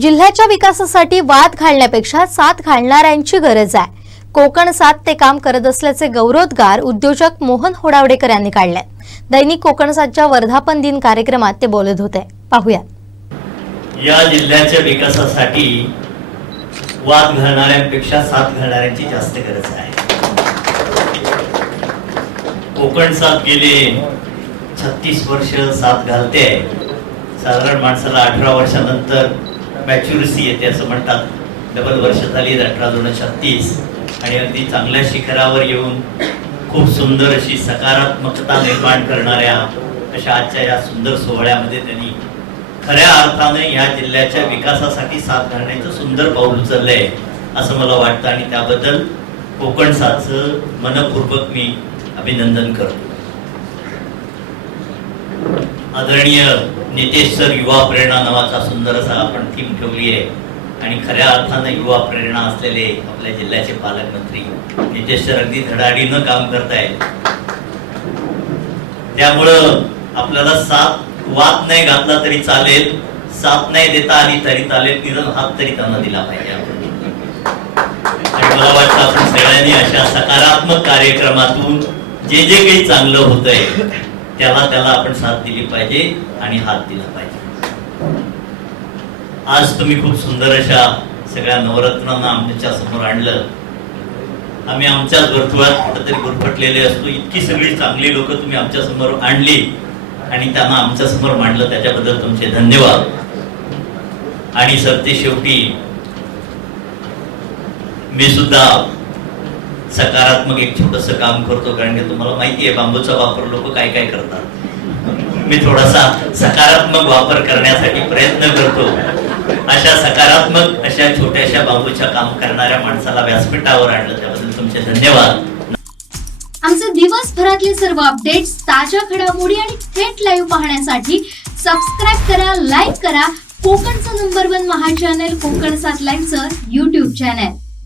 जिल्ह्याच्या विकासासाठी वाद घालण्यापेक्षा साथ घालणाऱ्यांची गरज आहे. कोकण सात ते काम करत असल्याचे गौरवोद्गार उद्योजक मोहन होडावडेकर यांनी काढले. दैनिक कोकण सातच्या वर्धापन दिन कार्यक्रमात ते बोलत होते. पाहूया या जिल्ह्याच्या विकासासाठी वाद घालणाऱ्यांपेक्षा साथ घालणाऱ्यांची जास्त गरज आहे. कोकण साथ गेले छत्तीस वर्ष साथ घालते. साधारण माणसाला अठरा वर्षानंतर मॅच्युरिसी येते असं म्हणतात. डबल वर्ष झाली अठरा दोन छत्तीस. आणि अगदी चांगल्या शिखरावर येऊन खूप सुंदर अशी सकारात्मकता निर्माण करणाऱ्या अशा आजच्या या सुंदर सोहळ्यामध्ये त्यांनी खऱ्या अर्थाने या जिल्ह्याच्या विकासासाठी साथ घालण्याचं सुंदर पाऊल उचललंय असं मला वाटतं. आणि त्याबद्दल कोकण साथचं मनपूर्वक मी अभिनंदन करतो. आदरणीय नितेश सर युवा प्रेरणा नावाचा सुंदर असा आपण थीम ठेवली आहे. आणि खऱ्या अर्थानं युवा प्रेरणा असलेले आपल्या जिल्ह्याचे पालकमंत्री नितेश सर अगदी धडाडीनं काम करतायत त्यामुळं आपल्याला साथ वाद नाही घातला तरी चालेल साथ नाही देता आली तरी चालेल निधन हात तरी त्यांना दिला पाहिजे मला वाटतं आपण सगळ्यांनी अशा सकारात्मक कार्यक्रमातून जे जे काही चांगलं होतंय त्याला त्याला आपण साथ दिली पाहिजे आणि हात दिला पाहिजे. आज तुम्ही खूप सुंदर अशा सगळ्या नवरत्नांना आमच्यासमोर आणलं. आम्ही आमच्याच वर्तुळात कुठेतरी गुरफटलेले असतो. इतकी सगळी चांगली लोक तुम्ही आमच्यासमोर आणली आणि त्यांना आमच्यासमोर मांडलं. त्याच्याबद्दल तुमचे धन्यवाद. आणि सरते शेवटी मी सुद्धा सकारात्मक एक छोटस काम करतो कारण की तुम्हाला माहिती आहे बांबूचा वापर लोक काय काय करतात. मी थोडासा सकारात्मक वापर करण्यासाठी प्रयत्न करतो. अशा सकारात्मक अशा छोट्याशा बांबूच्या काम करणाऱ्या माणसाला व्यासपीठावर आणलं त्याबद्दल तुमचे धन्यवाद. आमचे दिवसभरातले सर्व अपडेट्स ताज्या घडामोडी आणि थेट लाईव्ह पाहण्यासाठी सबस्क्राईब करा लाईक करा. कोकणचं नंबर वन महा चॅनल कोकण सात लाईव्हचं युट्यूब चॅनल